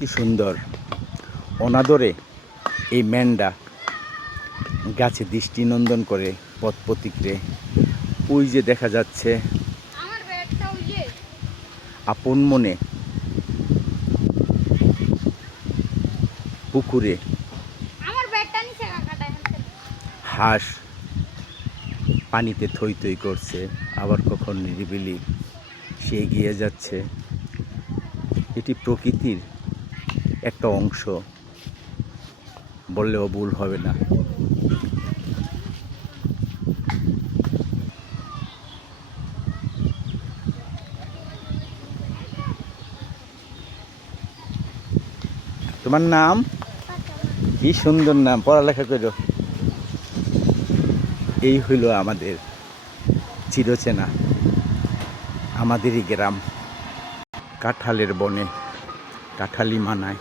কি সুন্দর অনাদরে এই ম্যান্ডা গাছে দৃষ্টিনন্দন করে পথ পথিকরে। ওই যে দেখা যাচ্ছে আপন মনে পুকুরে হাঁস পানিতে থই থই করছে, আবার কখন নিরিবিলি সে এগিয়ে যাচ্ছে। এটি প্রকৃতির একটা অংশ বললেও ভুল হবে না। তোমার নাম কি? সুন্দর নাম, পড়ালেখা করো। এই হইল আমাদের চিরচেনা আমাদেরই গ্রাম, কাঁঠালের বনে কাঁঠালি মানায়।